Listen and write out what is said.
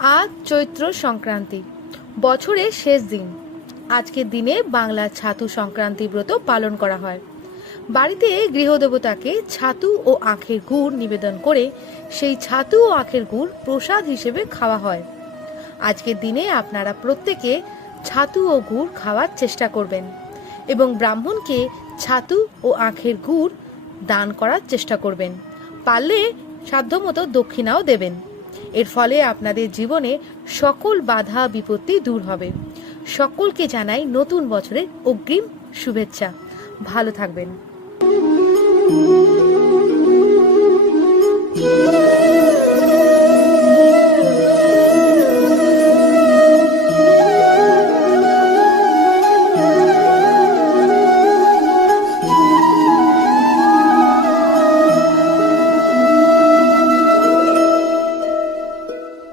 আজ চৈত্র সংক্রান্তি, বছরের শেষ দিন। আজকের দিনে বাংলার ছাতু সংক্রান্তি ব্রত পালন করা হয়। বাড়িতে গৃহদেবতাকে ছাতু ও আখের গুড় নিবেদন করে সেই ছাতু ও আখের গুড় প্রসাদ হিসেবে খাওয়া হয়। আজকের দিনে আপনারা প্রত্যেকে ছাতু ও গুড় খাওয়ার চেষ্টা করবেন এবং ব্রাহ্মণকে ছাতু ও আখের গুড় দান করার চেষ্টা করবেন। পারলে সাধ্যমতো দক্ষিণাও দেবেন। এর ফলে আপনাদের জীবনে সকল বাধা বিপত্তি দূর হবে। সকলকে জানাই নতুন বছরের অগ্রিম শুভেচ্ছা। ভালো থাকবেন।